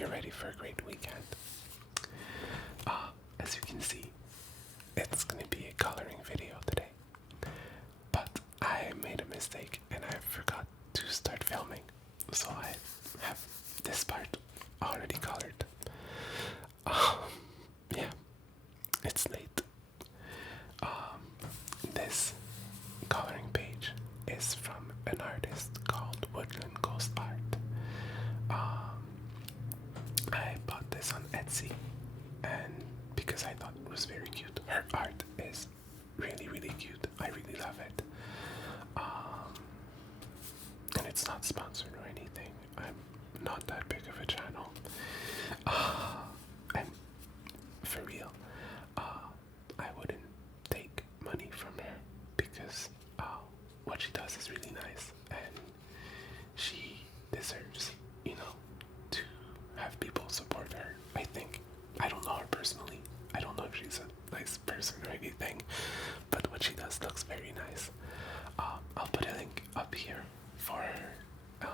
you're ready for a great weekend. As you can see, it's gonna be a coloring video today. But I made a mistake and I forgot to start filming. So I have this part already colored. Yeah, it's late. This coloring page is from an artist called Woodland Ghost Art. I bought this on Etsy, and because I thought it was very cute. Her art is really, really cute. I really love it. And it's not sponsored or anything. I'm not that big of a channel. And for real, I wouldn't take money from her because what she does is really nice, and she deserves, to have people support her. I think. I don't know her personally. I don't know if she's a nice person or anything, but what she does looks very nice. I'll put a link up here for her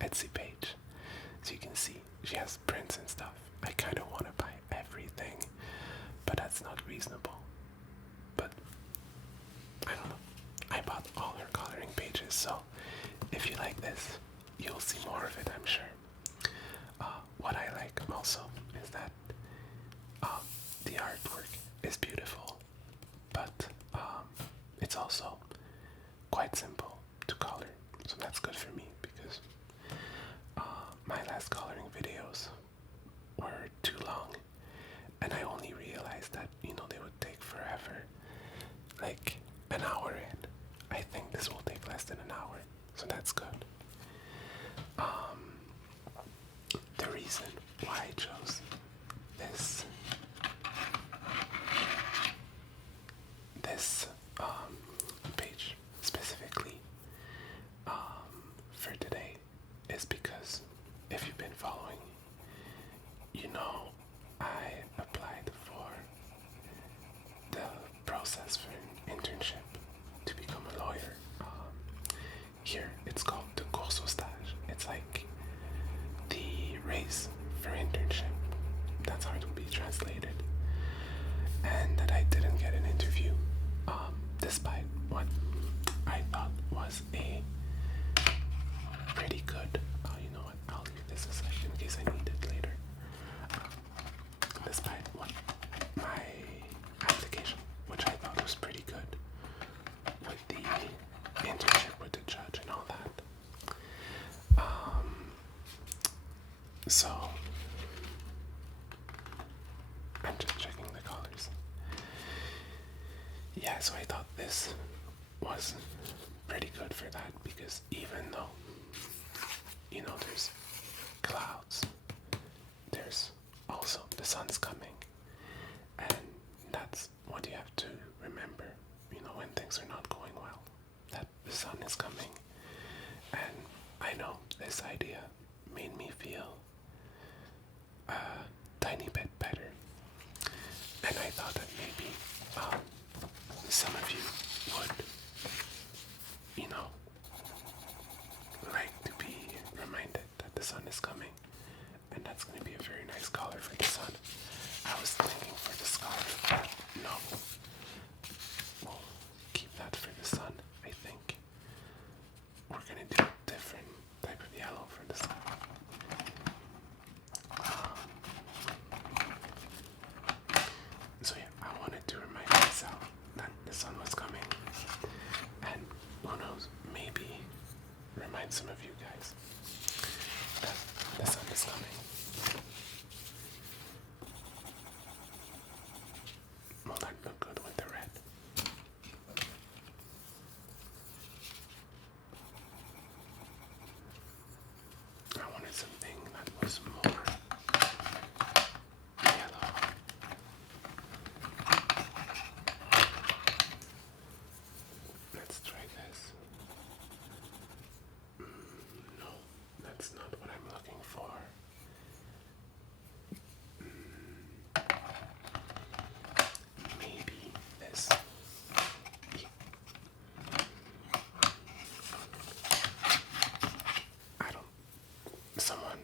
Etsy page so you can see she has prints and stuff. I kind of want to buy everything, but that's not reasonable. But I don't know. I bought all her coloring pages, so if you like this, you'll see more of it, I'm sure. What I like also is that the artwork is beautiful, but it's also quite simple to color, so that's good for me because my last coloring videos were too long, and I only realized that they would take forever, like an hour in. I think this will take less than an hour, so that's good. The reason why I chose this page specifically for today is because if you've been following, I applied for the process for an internship to become a lawyer. Here it's called the curso stage. It's like the race for internship. That's how it will be translated. And that I didn't get an interview, despite what I thought was a pretty good. You know what? I'll leave this aside in case I need it later. Despite what my application, which I thought was pretty good, with the internship with the judge and all that. So I'm just checking the colors. Yeah, so I thought this was pretty good for that because even though, there's clouds, there's also the sun's coming, and that's what you have to remember, when things are not going well, that the sun is coming. And I know this idea made me feel a tiny bit better, and I thought that maybe some of you would, like to be reminded that the sun is coming, and that's going to be a very nice color for the sun. I was thinking for the scarf, but no, we'll keep that for the sun. I think we're going to do a different type of yellow for the sun. So yeah, I wanted to remind myself that the sun was coming, and who knows, maybe remind some of you guys that the sun is coming. Will that look good with the red? I wanted something that was more yellow. Let's try this. No, that's not what I'm looking for. Maybe this. I don't. Someone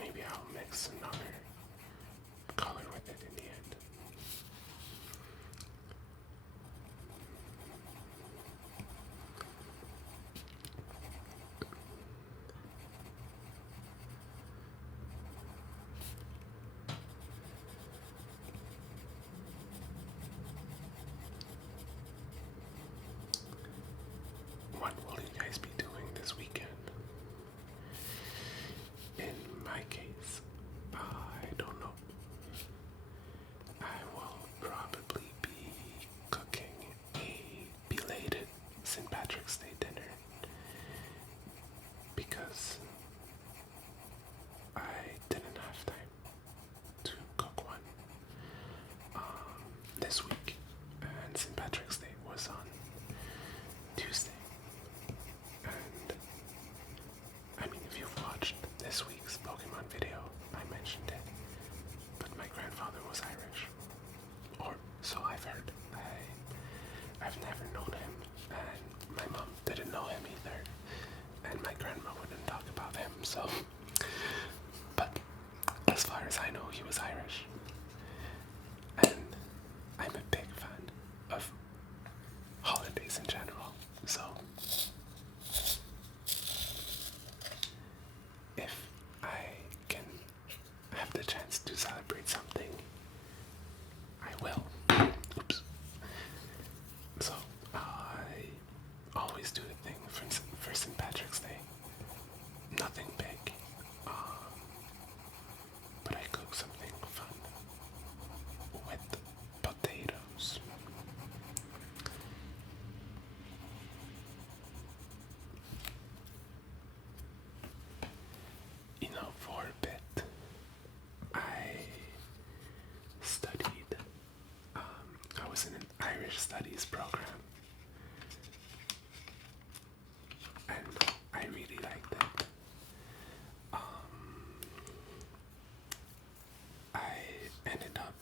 maybe I'll mix another color with it in the end. What will you guys be doing this weekend? In my case, I don't know. I will probably be cooking a belated St. Patrick's Day dinner because I didn't have time to cook one this week, and St. Patrick's Day was on Tuesday. And I mean, if you've watched this week's Pokemon video, I mentioned it, but my grandfather was Irish, or so I've heard. I've never known him, and my mom didn't know him either, and my grandma wouldn't talk about him, so, but as far as I know, he was Irish, and I'm a big fan of holidays in general, so if I can have the chance to celebrate something, I will. Oops. So I always do the thing for St. Patrick's Day. Nothing big, but I cook something fun with potatoes. You know, for a bit, I studied. I was in an Irish studies program, and I really liked it. I ended up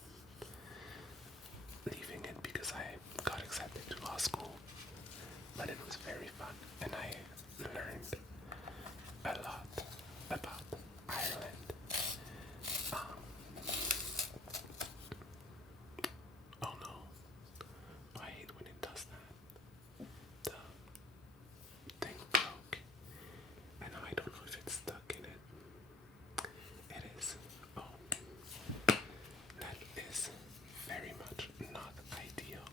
leaving it because I got accepted to law school, but it was very fun, and I learned a lot about Ireland. Oh no, I hate when it does that. The thing broke, and I don't know if it's stuck in it. It is. Oh, that is very much not ideal.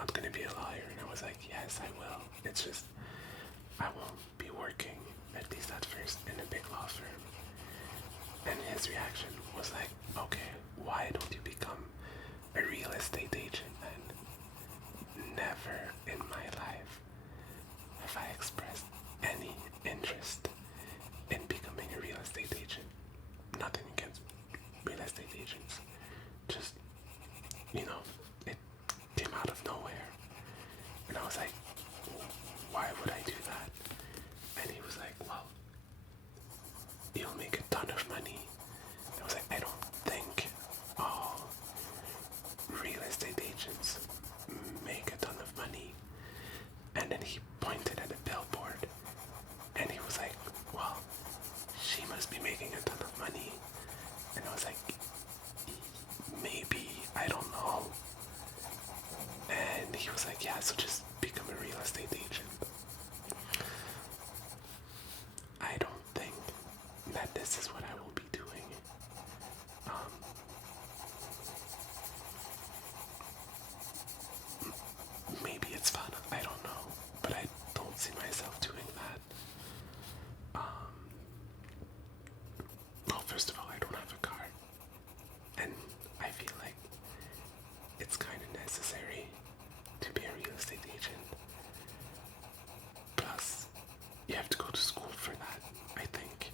not gonna be a lawyer? And I was like, yes, I will. It's just, I won't be working, at least at first, in a big law firm. And his reaction was like, okay, why don't you become a real estate agent then? Never in my life have I expressed any interest in becoming a real estate agent. Nothing against real estate agents. Just, it came out of nowhere. And I was like, why would I do that? And he was like, well, you'll make a ton of money. I was like, I don't think all real estate agents make a ton of money. And then he pointed at a billboard and he was like, well, she must be making a ton of money. And I was like, maybe, I don't know. And he was like, yeah, so just become a real estate agent. I don't think that this is what I will be doing. Maybe it's fun, I don't know, but I don't see myself doing that. Well, first of all, I don't have a car, and I feel like it's kind of necessary to be a real estate agent. Plus, you have to go to school for that, I think,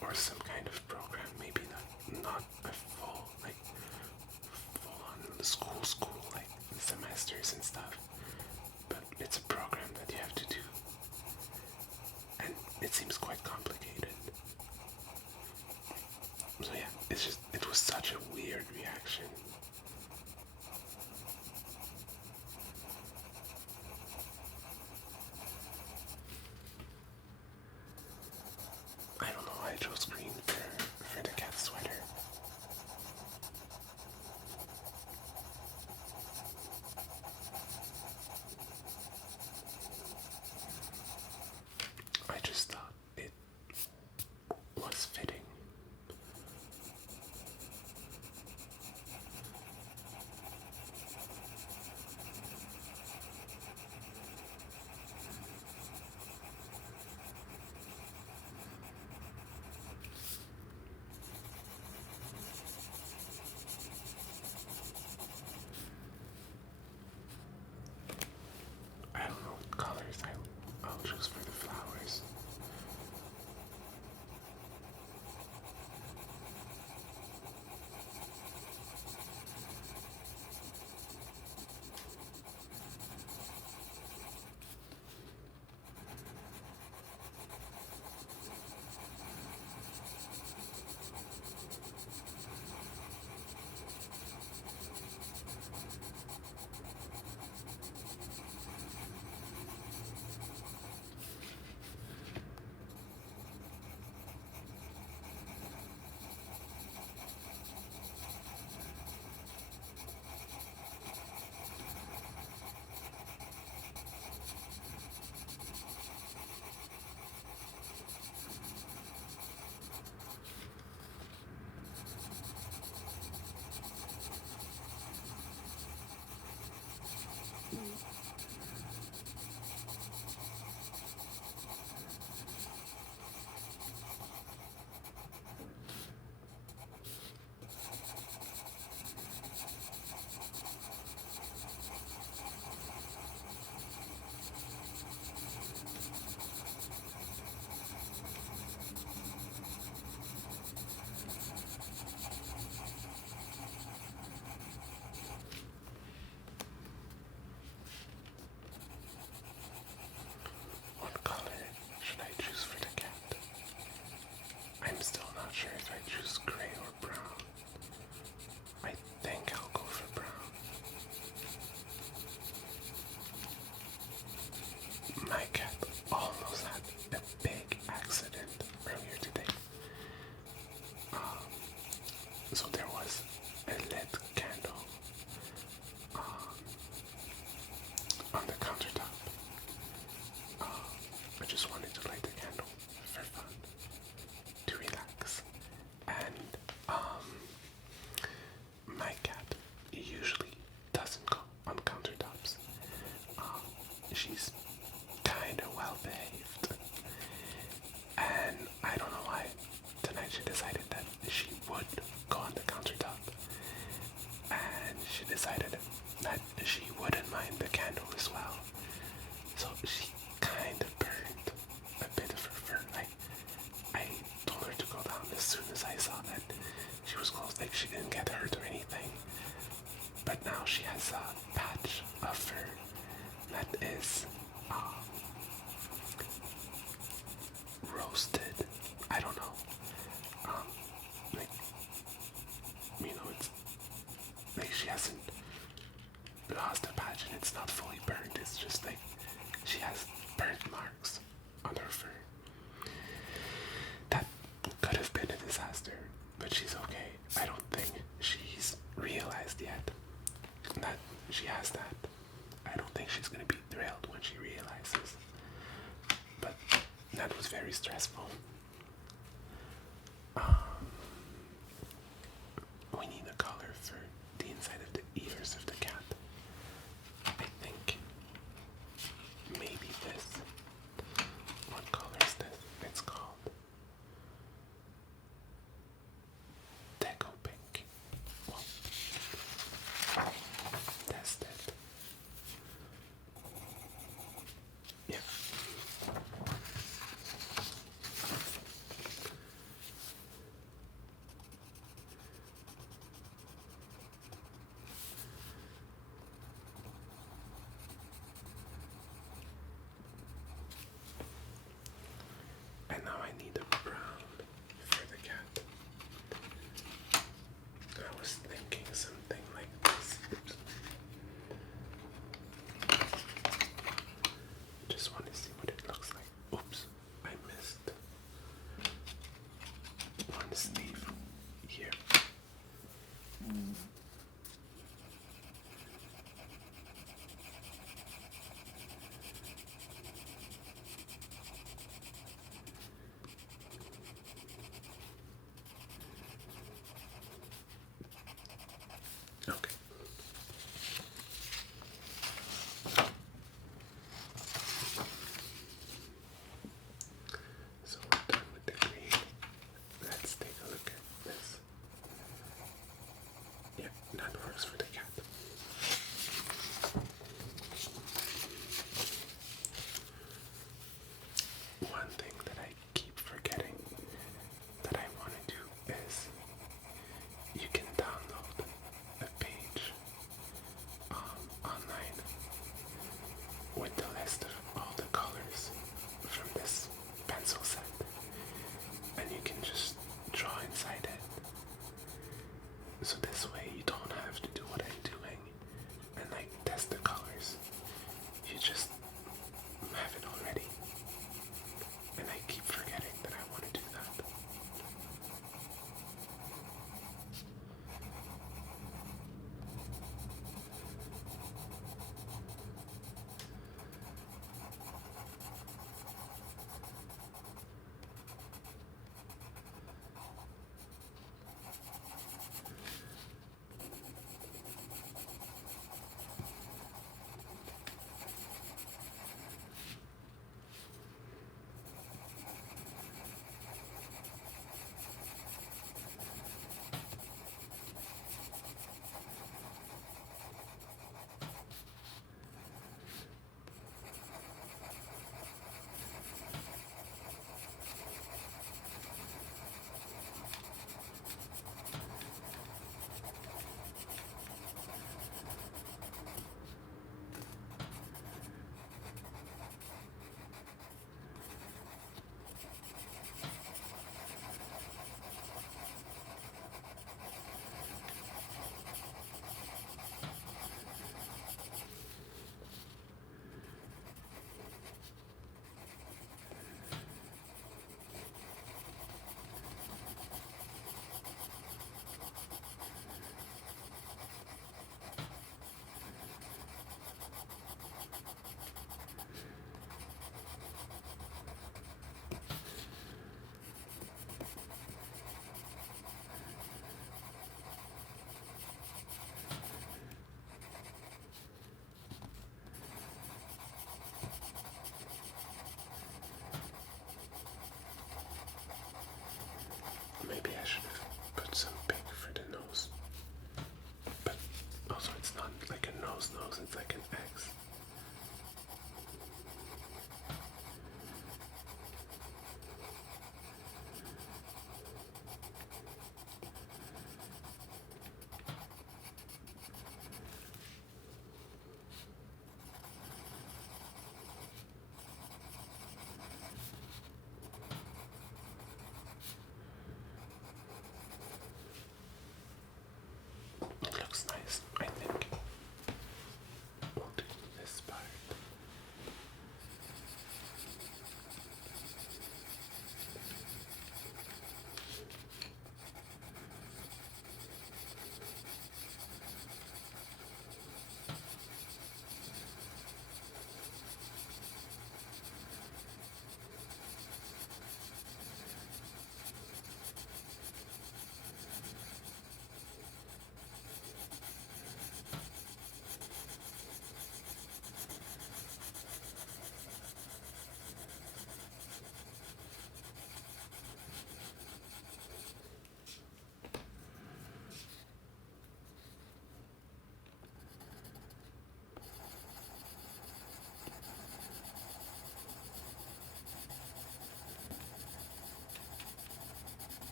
or some kind of program, maybe not a full on school, like semesters and stuff, but it's a program that you have to do, and it seems quite complicated. So yeah, it was such a weird reaction. I don't know why I chose green for the cat sweater. said that she wouldn't mind the candle as well. So she kind of burned a bit of her fur. I told her to go down as soon as I saw that she was close. Like, she didn't get hurt or anything. But now she has a patch of fur that is roasted. I don't know. Like, it's like she hasn't lost a patch and it's not fully burned. It's just like she has burnt marks on her fur. That could have been a disaster, but she's okay. I don't think she's realized yet that she has that. I don't think she's gonna be thrilled when she realizes. But that was very stressful. We need a color for the inside of the ears of the cat. I think maybe this. What color is this? It's called Deco Pink. Well, test it. Yeah. almost knows it's like an X. It looks nice, I think. We'll do this part.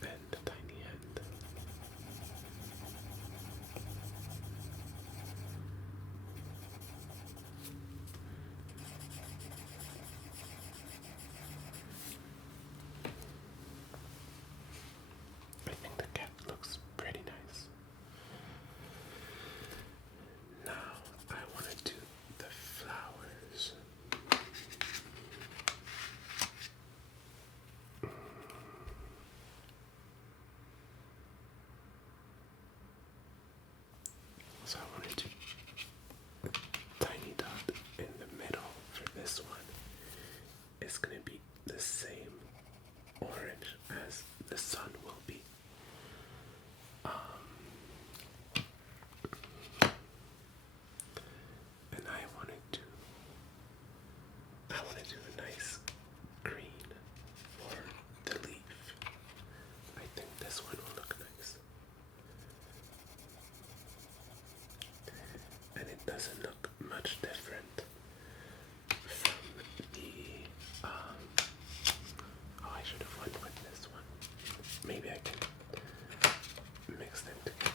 And the tiny hand. I think the cat looks pretty nice. Now I want to do the flowers. So I want to do a tiny dot in the middle for this one. It's going to be the same orange as the sun will be. And I want to do a nice green for the leaf. I think this one will look nice. And it doesn't look much different from the oh, I should have went with this one. Maybe I can mix them together.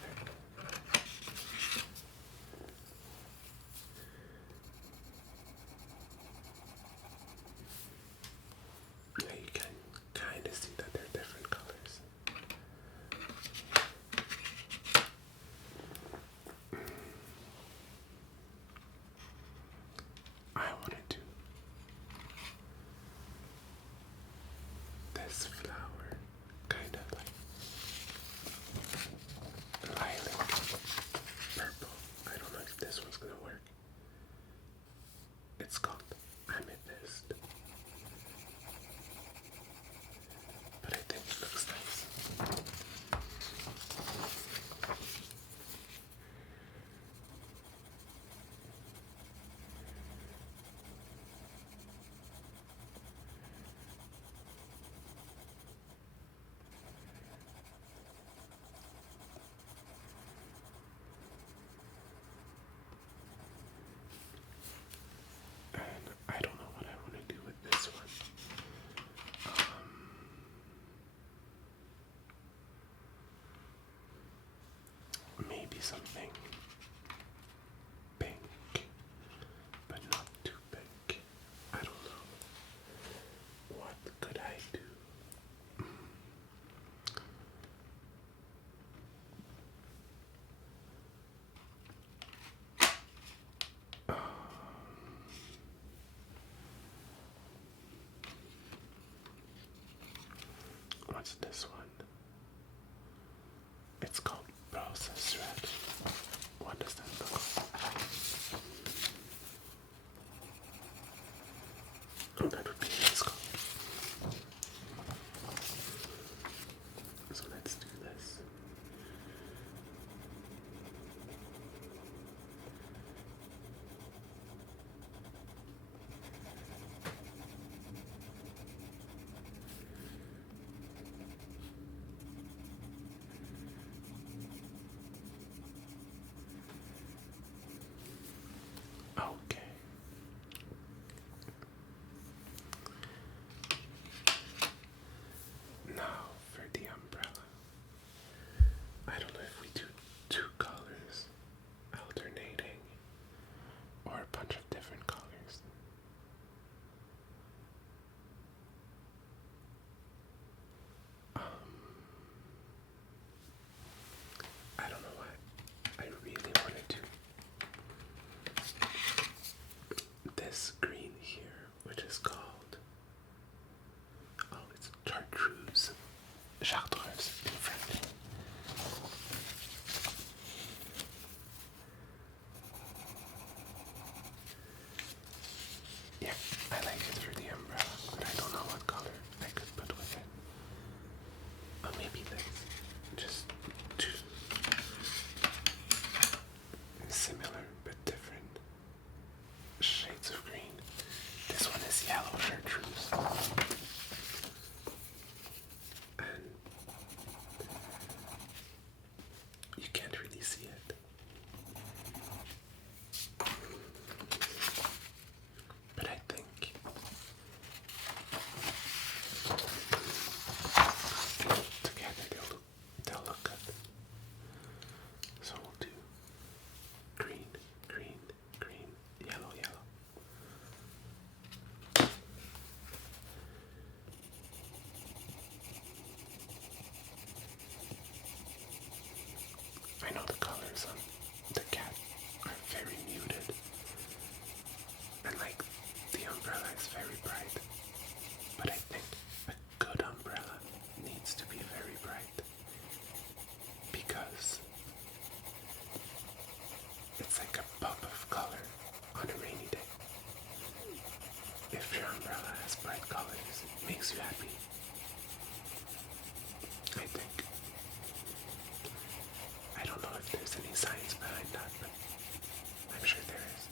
Yeah, you can kind of see that they're different colors. I want to do this flower kind of like lilac purple. I don't know if this one's gonna work. It's called amethyst, but I think it looks nice. And I don't know what I want to do with this one. Maybe something pink, but not too pink. I don't know. What could I do? What's this one? It's called process red. What does that look like? or a bunch of different colors. I don't know what I really want to do. This green here, which is called, it's chartreuse in French. Yeah, I like it for the umbrella, but I don't know what color I could put with it. Or maybe this. Just two similar but different shades of green. This one is yellow chartreuse. And you can't really see it. But I think together they'll look good. So we'll do green, green, green, yellow, yellow. I know the colors on the cat are very muted, and like the umbrella is very bright, but I think a good umbrella needs to be very bright because it's like a pop of color on a rainy day. If your umbrella has bright colors, it makes you happy. I think. I don't know if there's any science behind that, but I'm sure there is.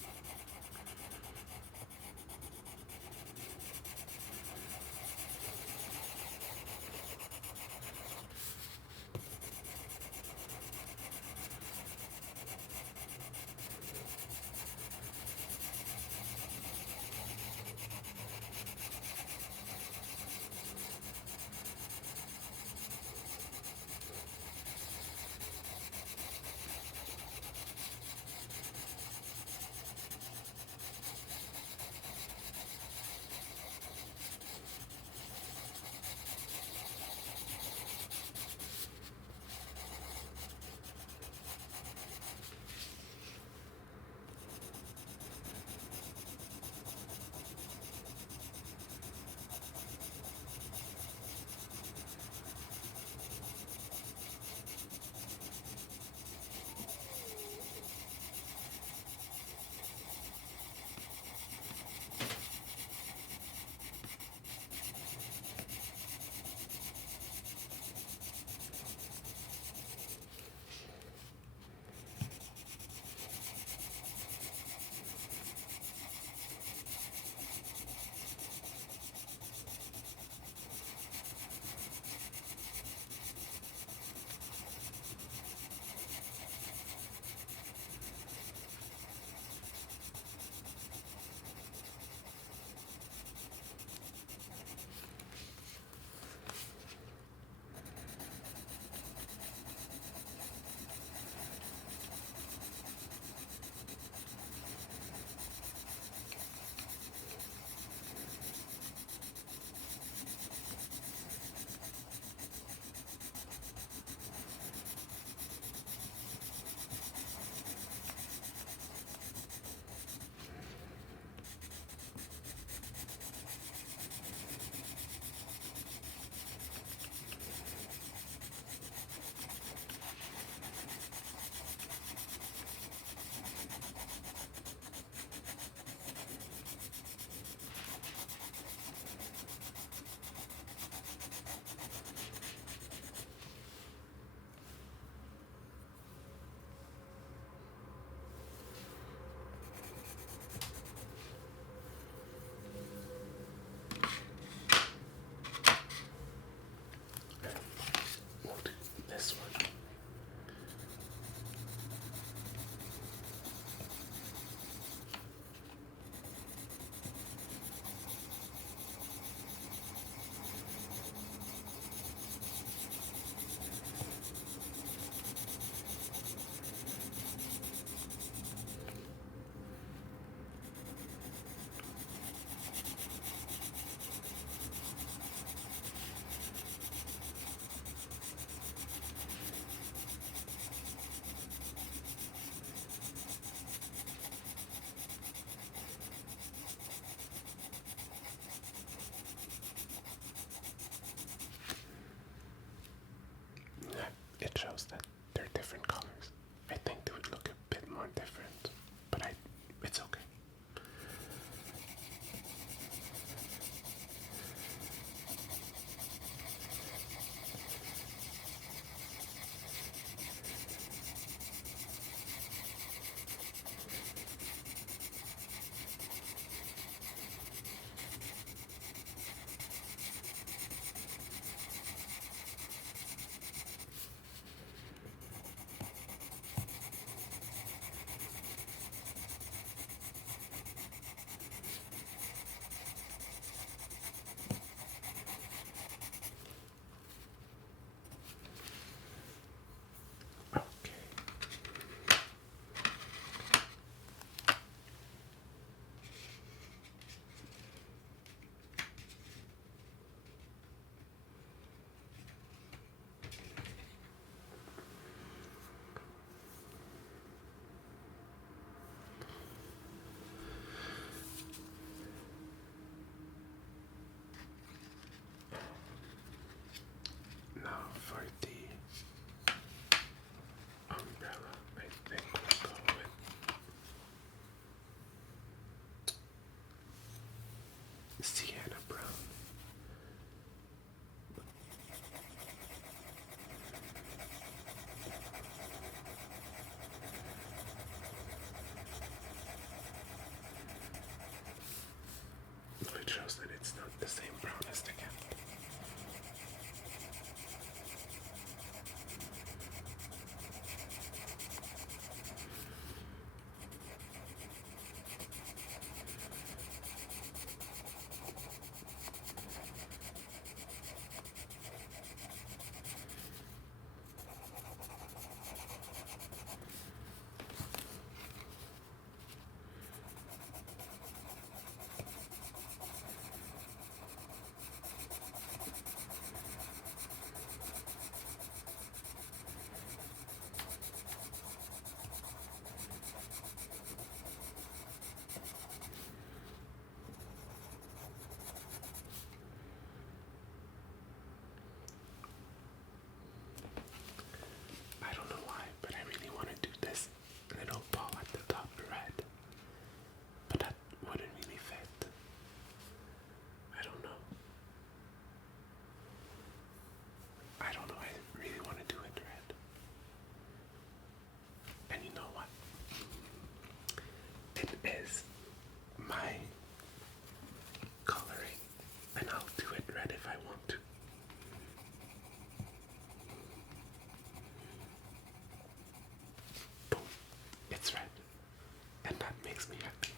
and that makes me happy.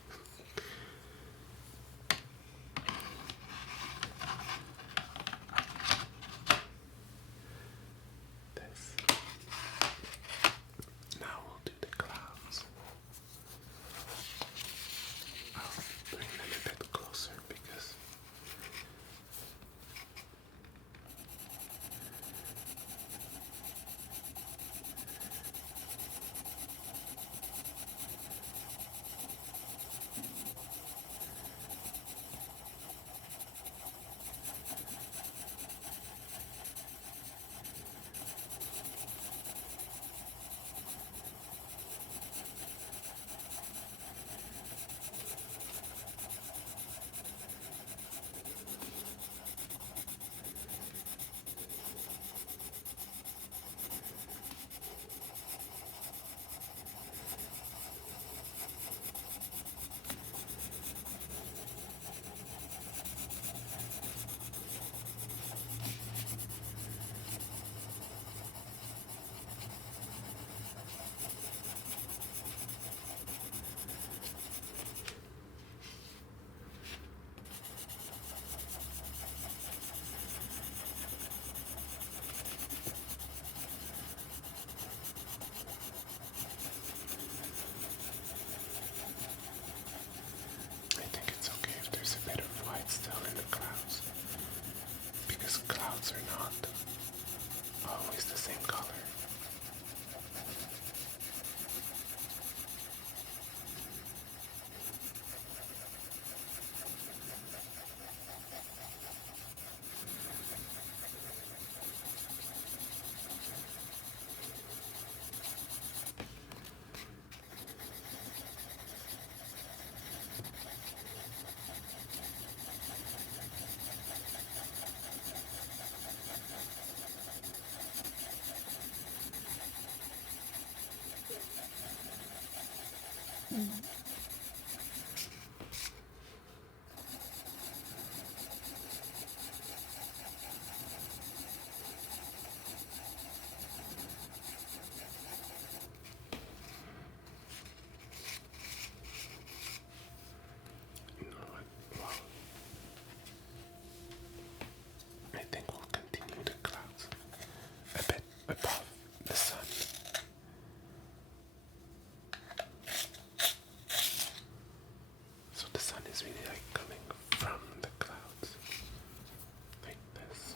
This. Now we'll do the clouds. I'll bring them a bit closer because I think it's okay if there's a bit of white still in the clouds, because clouds are not always the same color. You know what? Well, I think we'll continue the clouds a bit above the sun. So the sun is really like coming from the clouds, like this.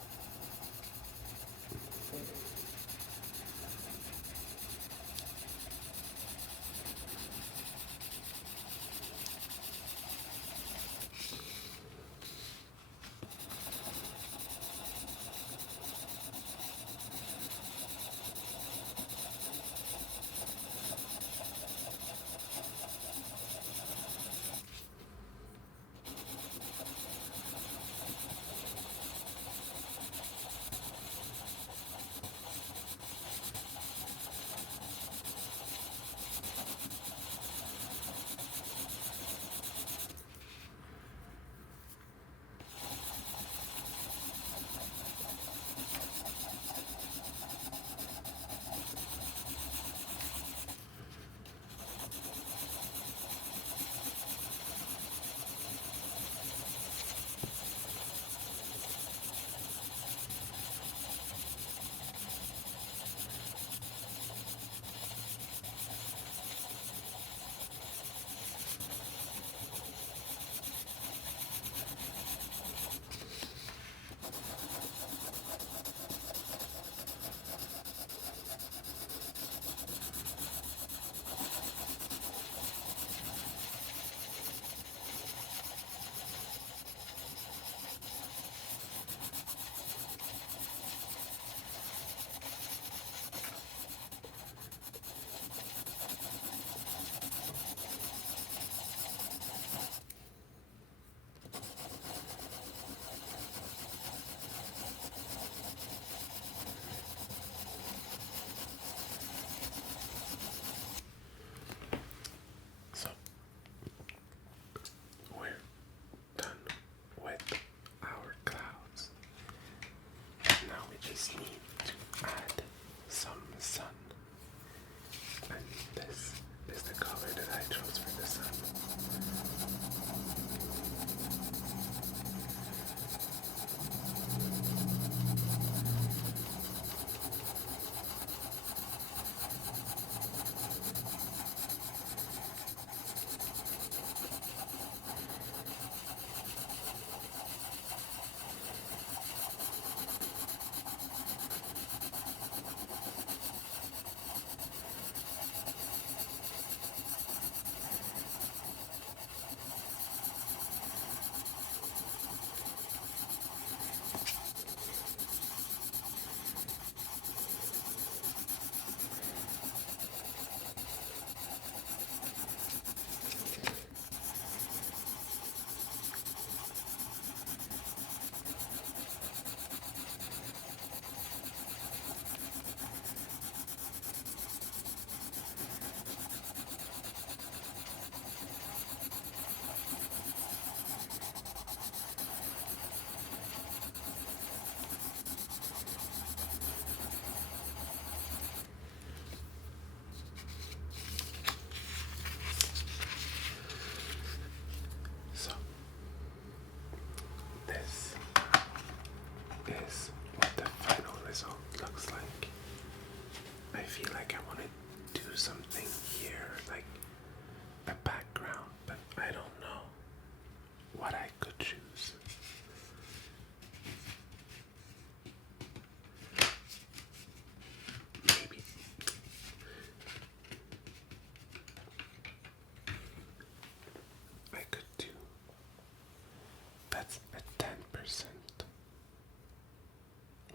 that's a 10%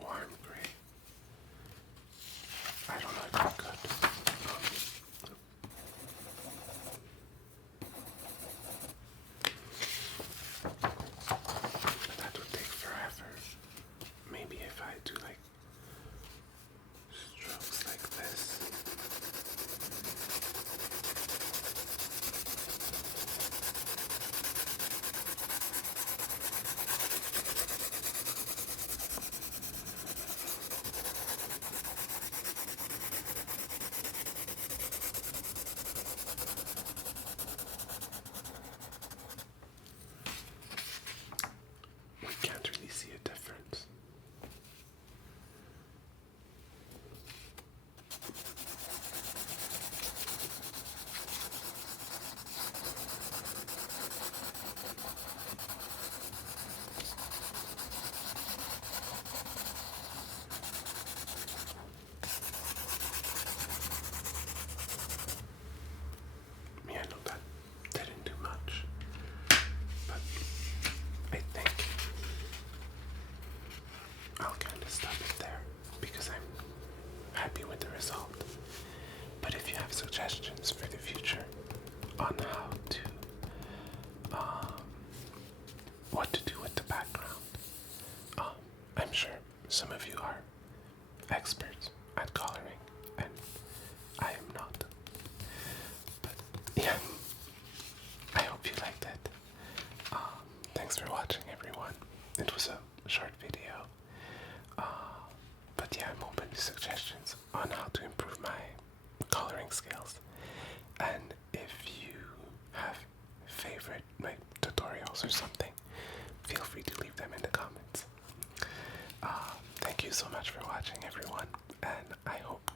warm gray. I don't know if I'm good. That would take forever. Maybe if I do like strokes like this. We can't really see a difference. Yeah, no, that didn't do much. But I think I'll kind of stop it there because I'm happy with the result. But if you have suggestions for the future on how to, what to do with the background, I'm sure some of you are experts at coloring, and I am not. But yeah, I hope you liked it. Thanks for watching, everyone. It was a short video. But yeah, I'm open to suggestions on how to improve my coloring skills. And if you have favorite like tutorials or something, feel free to leave them in the comments. Thank you so much for watching, everyone, and I hope